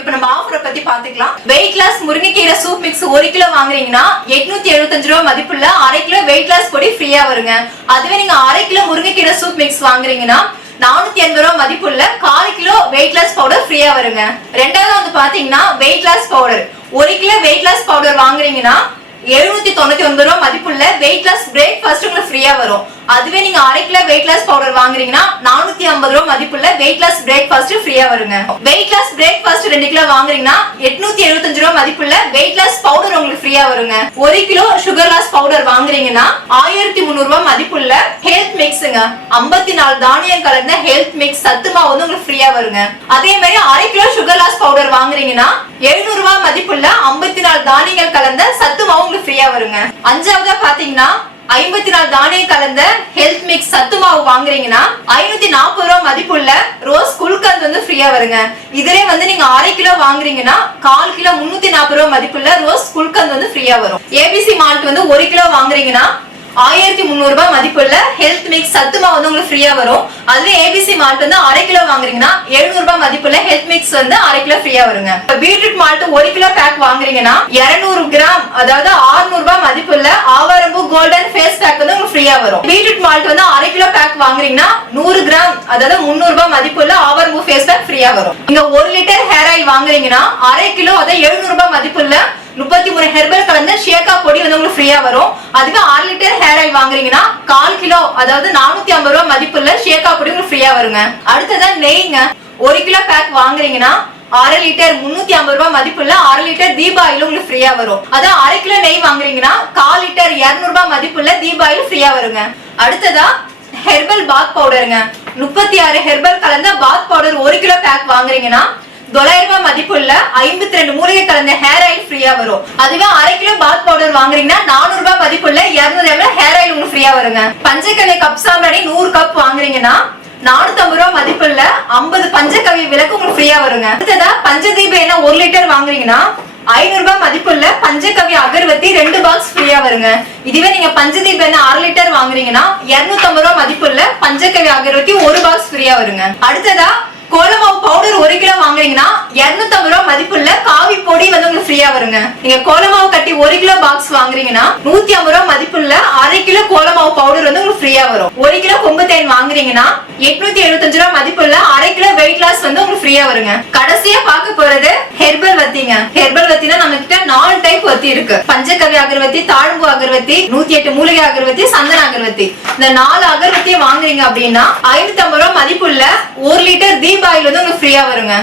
இப்போ நம்ம ஆஃபரை பத்தி பாத்துக்கலாம். வெயிட் லாஸ் முருங்கைக்கீரை சூப் மிக்ஸ் 1 கிலோ வாங்குறீங்கன்னா 875 ரூபாய் மதிப்புள்ள 1/2 கிலோ வெயிட் லாஸ் பொடி ஃப்ரீயா வருங்க. அதுவே நீங்க 1/2 கிலோ முருங்கைக்கீரை சூப் மிக்ஸ் வாங்குறீங்கன்னா 480 ரூபாய் மதிப்புள்ள 1/4 கிலோ வெயிட் லாஸ் பவுடர் ஃப்ரீயா வருங்க. ரெண்டாவது வந்து பாத்தீங்கன்னா weight loss powder 1 kilo weight loss powder வாங்குறீங்கன்னா 799 ரூபாய் மதிப்புள்ள வெயிட் லாஸ் பிரேக்ஃபாஸ்ட் உங்களுக்கு ஃப்ரீயா வரும். அதுவே நீங்க 1/2 கிலோ வெயிட் லாஸ் பவுடர் வாங்குறீங்கன்னா 450 ரூபாய் மதிப்புள்ள வெயிட் லாஸ் பிரேக்ஃபாஸ்ட் ஃப்ரீயா வருங்க. வெயிட் லாஸ் பிரேக்ஃபாஸ்ட் 2 கிலோ வாங்குறீங்கன்னா 875 ரூபாய் மதிப்புள்ள வெயிட் லாஸ் பவுடர் உங்களுக்கு ஃப்ரீயா வருங்க. 1 கிலோ சுகர் லாஸ் பவுடர் வாங்குறீங்கன்னா 1300 ரூபாய் மதிப்புள்ள ஹெல்த் மிக்ஸ்ங்க 54 தானியம் கலந்த ஹெல்த் மிக்ஸ் சத்து மாவு வந்து உங்களுக்கு ஃப்ரீயா வருங்க. அதே மாதிரி 1/2 கிலோ சுகர் லாஸ் பவுடர் வாங்குறீங்கன்னா 700 ரூபாய் மதிப்புள்ள 54 தானியங்கள் கலந்த சத்து மாவு உங்களுக்கு ஃப்ரீயா வருங்க. அஞ்சாவதா பாத்தீங்கன்னா 54 தானியம் கலந்த ஹெல்த் மிக்ஸ் சத்து மாவு வாங்குறீங்கன்னா 540 ரூபாய் மதிப்புள்ள ரோஸ் குல்கந்த் வந்து ஃப்ரீயா வருங்க. இதுலயே வந்து நீங்க 1/2 கிலோ வாங்குறீங்கன்னா 1/4 கிலோ 340 ரூபாய் மதிப்புள்ள ரோஸ் குல்கந்த் வந்து ஃப்ரீயா வரும். ஏபிசி மால்ட் வந்து 1 கிலோ வாங்குறீங்கன்னா 1300 ரூபாய் மதிப்புள்ள ஹெல்த் மிக்ஸ் சத்து மாவு வந்து உங்களுக்கு ஃப்ரீயா வரும். அதுவே ஏபிசி மால்ட் வந்து 1/2 கிலோ வாங்குறீங்கன்னா 700 ரூபாய் மதிப்புள்ள ஹெல்த் மிக்ஸ் வந்து 1/2 கிலோ ஃப்ரீயா வருங்க. பீட்ரூட் மால்ட் 1 கிலோ பேக் வாங்குறீங்கன்னா 200 கிராம் அதாவது 600 ரூபாய் மதிப்புள்ள ஆவாரம்பூ கோல்டன் ஃபேஸ் பேக் வந்து உங்களுக்கு ஃப்ரீயா வரும். பீட்ரூட் மால்ட் வந்து 1/2 கிலோ பேக் வாங்குறீங்கன்னா 100 கிராம் அதாவது 300 ரூபாய் மதிப்புள்ள ஆவாரம்பூ ஃபேஸ் பேக் ஃப்ரீயா வரும். நீங்க 1 லிட்டர் ஹேர் ஆயில் வாங்குறீங்கன்னா 1/2 கிலோ அதாவது 700 ரூபாய் மதிப்புள்ள 33 ஹெர்பல் கலந்த ஷேக்கா பொடி வந்து உங்களுக்கு ஃப்ரீயா வரும். அதுவே 6 லிட்டர் ஹேர் ஆயில் வாங்குறீங்கன்னா 1/4 கிலோ அதாவது 450 ரூபாய் மதிப்புள்ள ஷேக்கா பொடி உங்களுக்கு ஃப்ரீயா வருங்க. அடுத்ததா நெய்ங்க 1 கிலோ பேக் வாங்குறீங்கன்னா 1/2 லிட்டர் 350 ரூபாய் மதிப்புள்ள 1/2 லிட்டர் தீபா ஆயில் உங்களுக்கு ஃப்ரீயா வரும். அதான் 1/2 கிலோ நெய் வாங்குறீங்கன்னா 1/4 லிட்டர் 200 ரூபாய் மதிப்புள்ள தீபா ஆயில் ஃப்ரீயா வருங்க. அடுத்ததா ஹெர்பல் பாத் பவுடருங்க 36 ஹெர்பல் கலந்த பாத் பவுடர் 1 கிலோ பேக் வாங்குறீங்கன்னா 900 ரூபாய் மதிப்புள்ள 52 மூலிகை கலந்த ஹேர் ஆயில் ஃப்ரீயா வரும். அதுவே 1/2 கிலோ பாத் பவுடர் வாங்குறீங்கன்னா 400 ரூபாய் மதிப்புள்ள 200 ml ஹேர் ஆயில் உங்களுக்கு ஃப்ரீயா வருங்க. பஞ்சகவ்ய கப் சாம்பிராணி 100 கப் வாங்குறீங்கன்னா 450 ரூபாய் மதிப்புள்ள 50 பஞ்சகவ்ய விளக்கு உங்களுக்கு ஃப்ரீயா வருங்க. அடுத்ததா பஞ்சதீப எண்ணெய் 1 லிட்டர் வாங்குறீங்கன்னா 500 ரூபாய் மதிப்புள்ள பஞ்சகவ்ய அகர்வத்தி 2 பாக்ஸ் ஃப்ரீயா வருங்க. இதுவே நீங்க பஞ்சதீப எண்ணெய் 1/2 லிட்டர் வாங்குறீங்கன்னா 250 ரூபாய் மதிப்புள்ள பஞ்சகவ்ய அகர்வத்தி 1 பாக்ஸ் ஃப்ரீயா வருங்க. அடுத்ததா கோலமாவு பவுடர் 1 கிலோ வாங்குறீங்கன்னா 250 ரூபாய் மதிப்புள்ள காவி பொடி வந்து உங்களுக்கு ஃப்ரீயா வருங்க. நீங்க கோலமாவு கட்டி 1 கிலோ பாக்ஸ் வாங்குறீங்கன்னா 150 ரூபாய் மதிப்புள்ள 1/2 கிலோ கோலமாவு பவுடர் வந்து உங்களுக்கு ஃப்ரீயா வரும். 1 கிலோ கொம்பு தேன் வாங்குறீங்கன்னா 875 ரூபாய் மதிப்புள்ள 1/2 கிலோ வெயிட் லாஸ் வந்து உங்களுக்கு ஃப்ரீயா வருங்க. கடைசியா பார்க்க போறது ஹெர்பல் வத்திங்க. ஹெர்பல் வத்தினா நம்ம கிட்ட 4 டைப் வத்தி இருக்கு. பஞ்சகவ்ய அகர்வத்தி, தாழம்பூ அகர்வத்தி, 108 மூலிகை அகர்வத்தி, சந்தன அகர்வத்தி. இந்த 4 அகர்வத்தியை வாங்குறீங்க அப்படின்னா 550 ரூபாய் மதிப்புள்ள 1 லிட்டர் தீப ஆயில் வந்து உங்களுக்கு ஃப்ரீயா வருங்க.